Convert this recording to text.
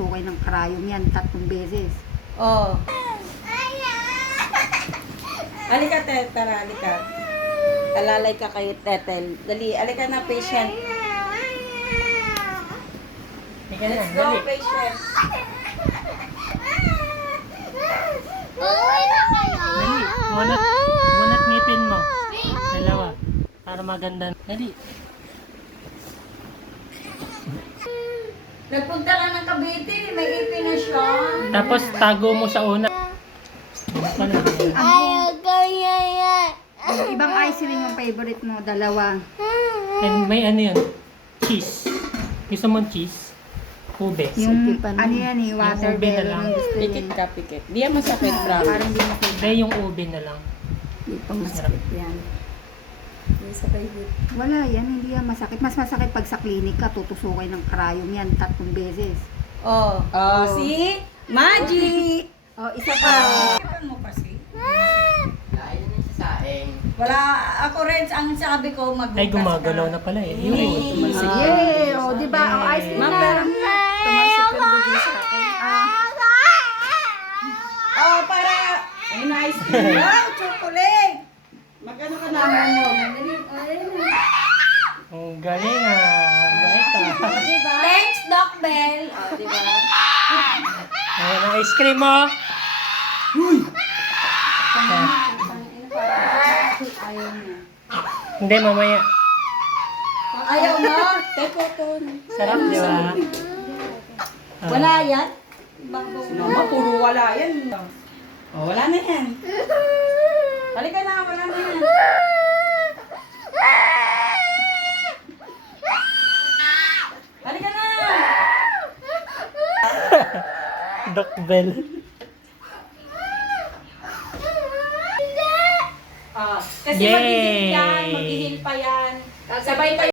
tutusukay ng karayom yan 3 beses. Oh. Halika, tara, halika. Alalay ka kay Tetel. Dali, halika na, patient. Let's go, patient. Dali, munat ngipin mo. Dalawa. Para maganda. Dali. Nagpunta lang ng Cavite, may ipin na siya. Tapos tago mo sa una. Yung ibang ice cream ang favorite mo, 2. And may ano yun? Cheese. Gusto mo cheese? Ube. Yung Sikipan ano mo. yan eh, ube na watermelon lang. ang gusto Pikit niya. ka, pikit. Di yan masakit, promise. Parang hindi mo Hindi, yung ube na lang. Di pa masakit yan. Di sa favorite. Wala yan, hindi yan masakit. Mas masakit pag sa klinik ka, tutusukay ng karayom yan 3 beses. Oh, see? Magic! Oh, isa pa. Sikipan mo kasi. Wala, ako rin, ang sabi ko, magbukas Ay, gumagalaw na pala eh. Yun. Yay! Oh, di ba? Oh, ice cream Ma'am, na. pero tumalsik yung dugo sa akin. Oh, para, ayun, ice cream. Wow, chocolate! Magkano ka naman mo? Ang galing ah. Bait ah. Diba? Thanks, Doc Bell. Oh, diba? Ayan ang ice cream mo. Ayaw niya. Hindi, mamaya. Ayaw mo? Teko to. Sarap, di ba? Wala yan? Si Mama, puro wala yan. Oh, wala na yan. Halika na, wala na yan. Halika na! Doc Bell. Kasi Yay! mag-heal yan, mag-heal pa yan. Sabay kayo.